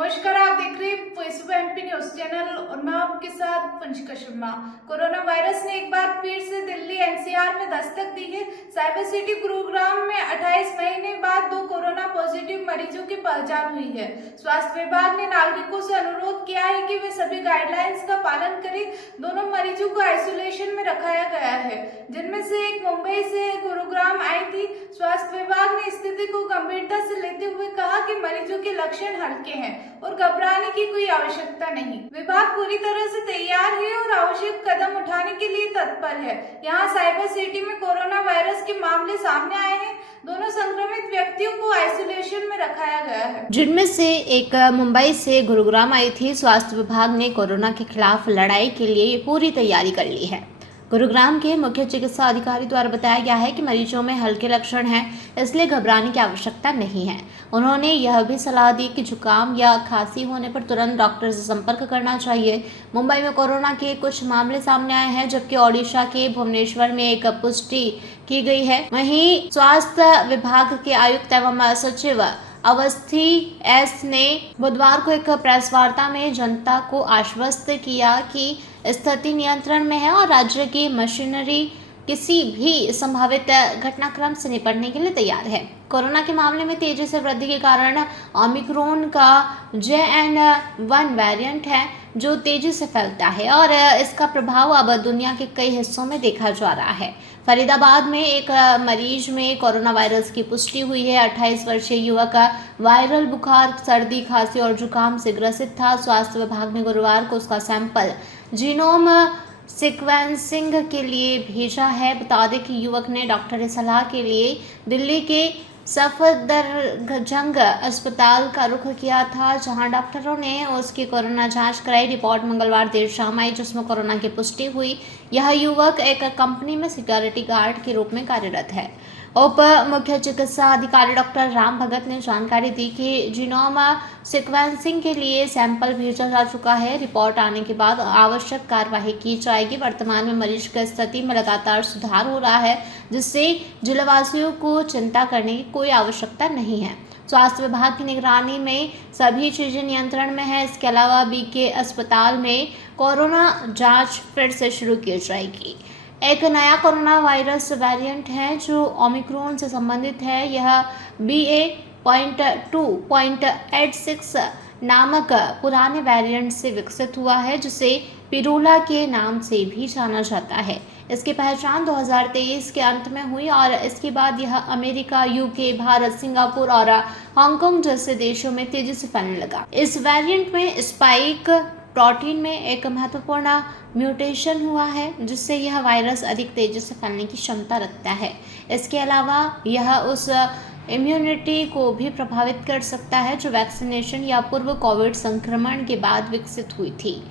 नमस्कार, आप देख रहे हैं voice of MP news channel और मैं आपके साथ पंचिका शर्मा। कोरोना वायरस ने एक बार फिर से दिल्ली एनसीआर में दस्तक दी है। साइबर सिटी गुरुग्राम में 28 महीने बाद 2 कोरोना पॉजिटिव मरीजों की पहचान हुई है। स्वास्थ्य विभाग ने नागरिकों से अनुरोध किया है कि वे सभी गाइडलाइंस का पालन करें। दोनों मरीजों को आइसोलेशन में रखाया गया है, जिनमें से एक मुंबई से गुरुग्राम आई थी। स्वास्थ्य विभाग ने स्थिति को गंभीरता से लेते हुए कहा कि मरीजों के लक्षण हल्के हैं और घबराने की कोई आवश्यकता नहीं। विभाग पूरी तरह से तैयार है और आवश्यक कदम उठाने के लिए तत्पर है। यहाँ साइबर सिटी में कोरोना वायरस के मामले सामने आए हैं। दोनों संक्रमित व्यक्तियों को आइसोलेशन में रखाया गया है, जिनमें से एक मुंबई से गुरुग्राम आई थी। स्वास्थ्य विभाग ने कोरोना के खिलाफ लड़ाई के लिए पूरी तैयारी कर ली है। गुरुग्राम के मुख्य चिकित्सा अधिकारी द्वारा बताया गया है कि मरीजों में हल्के लक्षण हैं, इसलिए घबराने की आवश्यकता नहीं है। उन्होंने यह भी सलाह दी कि जुकाम या खांसी होने पर तुरंत डॉक्टर से संपर्क करना चाहिए। मुंबई में कोरोना के कुछ मामले सामने आए हैं, जबकि ओडिशा के भुवनेश्वर में एक पुष्टि की गई है। वहीं स्वास्थ्य विभाग के आयुक्त एवं सचिव अवस्थी एस ने बुधवार को एक प्रेस वार्ता में जनता को आश्वस्त किया कि स्थिति नियंत्रण में है और राज्य की मशीनरी किसी भी संभावित घटनाक्रम से निपटने के लिए तैयार है। कोरोना के मामले में तेजी से वृद्धि के कारण ओमिक्रॉन का JN.1 वेरिएंट है, जो तेजी से फैलता है और इसका प्रभाव अब दुनिया के कई हिस्सों में देखा जा रहा है। फरीदाबाद में एक मरीज में कोरोना वायरस की पुष्टि हुई है। 28 वर्षीय युवक वायरल बुखार, सर्दी, खांसी और जुकाम से ग्रसित था। स्वास्थ्य विभाग ने गुरुवार को उसका सैंपल जीनोम सीक्वेंसिंग के लिए भेजा है। बता दें कि युवक ने डॉक्टरी सलाह के लिए दिल्ली के सफदरजंग अस्पताल का रुख किया था, जहां डॉक्टरों ने उसकी कोरोना जांच कराई। रिपोर्ट मंगलवार देर शाम आई, जिसमें कोरोना की पुष्टि हुई। यह युवक एक कंपनी में सिक्योरिटी गार्ड के रूप में कार्यरत है। उप मुख्य चिकित्सा अधिकारी डॉक्टर राम भगत ने जानकारी दी कि जीनोम सीक्वेंसिंग के लिए सैंपल भेजा जा चुका है। रिपोर्ट आने के बाद आवश्यक कार्यवाही की जाएगी। वर्तमान में मरीज की स्थिति में लगातार सुधार हो रहा है, जिससे जिलावासियों को चिंता करने की कोई आवश्यकता नहीं है। स्वास्थ्य विभाग की निगरानी में सभी चीजें नियंत्रण में है। इसके अलावा बीके अस्पताल में कोरोना जांच फिर से शुरू की जाएगी। एक नया कोरोना वायरस वेरिएंट है जो ओमिक्रॉन से संबंधित है। यह BA.2.86 नामक पुराने वेरिएंट से विकसित हुआ है, जिसे पिरूला के नाम से भी जाना जाता है। इसकी पहचान 2023 के अंत में हुई और इसके बाद यह अमेरिका, यूके, भारत, सिंगापुर और हांगकांग जैसे देशों में तेजी से फैलने लगा। इस वेरिएंट में स्पाइक प्रोटीन में एक महत्वपूर्ण म्यूटेशन हुआ है, जिससे यह वायरस अधिक तेजी से फैलने की क्षमता रखता है। इसके अलावा यह उस इम्यूनिटी को भी प्रभावित कर सकता है जो वैक्सीनेशन या पूर्व कोविड संक्रमण के बाद विकसित हुई थी।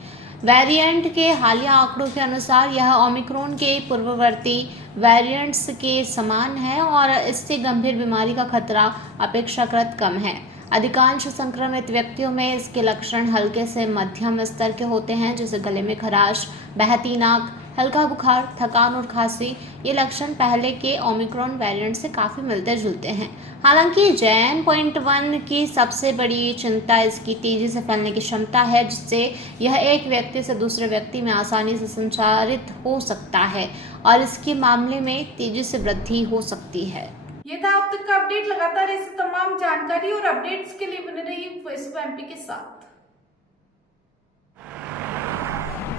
वेरिएंट के हालिया आंकड़ों के अनुसार यह ओमिक्रॉन के पूर्ववर्ती वेरिएंट्स के समान है और इससे गंभीर बीमारी का खतरा अपेक्षाकृत कम है। अधिकांश संक्रमित व्यक्तियों में इसके लक्षण हल्के से मध्यम स्तर के होते हैं, जैसे गले में खराश, बहती नाक, हल्का बुखार, थकान और खांसी। ये लक्षण पहले के ओमिक्रॉन वेरिएंट से काफ़ी मिलते जुलते हैं। हालांकि JN.1 की सबसे बड़ी चिंता इसकी तेज़ी से फैलने की क्षमता है, जिससे यह एक व्यक्ति से दूसरे व्यक्ति में आसानी से संचारित हो सकता है और इसके मामले में तेज़ी से वृद्धि हो सकती है। ये था अब तक का अपडेट। लगातार ऐसी तमाम जानकारी और अपडेट्स के लिए बने रहिए वॉइस ऑफ एमपी के साथ।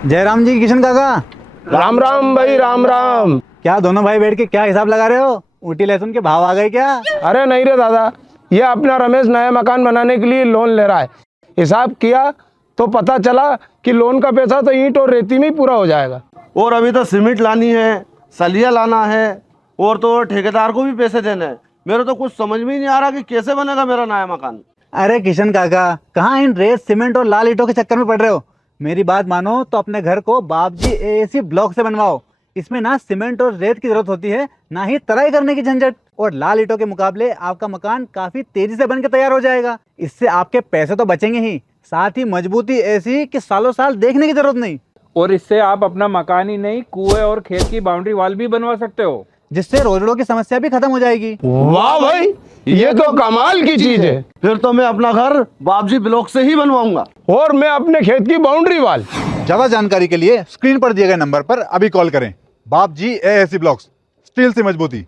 जयराम जी, किशन काका। राम राम भाई, राम राम। क्या दोनों भाई बैठ के क्या हिसाब लगा रहे हो? ऊटी लहसुन के भाव आ गए क्या? अरे नहीं रे दादा, ये अपना रमेश नया मकान बनाने के लिए लोन ले रहा है। हिसाब किया तो पता चला कि लोन का पैसा तो ईंट और रेती में ही पूरा हो जाएगा। और अभी तो सीमेंट लानी है, सलिया लाना है और तो ठेकेदार को भी पैसे देने हैं। मेरे तो कुछ समझ में ही नहीं आ रहा कि कैसे बनेगा मेरा नया मकान। अरे किशन काका, कहाँ इन रेत, सीमेंट और लाल ईंटों के चक्कर में पड़ रहे हो? मेरी बात मानो तो अपने घर को बाबजी AAC ब्लॉक से बनवाओ। इसमें ना सीमेंट और रेत की जरूरत होती है, ना ही तराई करने की झंझट। और लाल ईंटों के मुकाबले आपका मकान काफी तेजी से बनकर तैयार हो जाएगा। इससे आपके पैसे तो बचेंगे ही, साथ ही मजबूती ऐसी कि सालों साल देखने की जरूरत नहीं। और इससे आप अपना मकान ही नहीं, कुएं और खेत की बाउंड्री वॉल भी बनवा सकते हो। जिससे रोड रोड की समस्या भी खत्म हो जाएगी। वाह भाई, ये तो कमाल की चीज है। फिर तो मैं अपना घर बाबजी ब्लॉक से ही बनवाऊंगा। और मैं अपने खेत की बाउंड्री वाल। ज्यादा जानकारी के लिए स्क्रीन पर दिए गए नंबर पर अभी कॉल करें। बाबजी एएसी ब्लॉक्स, स्टील से मजबूती।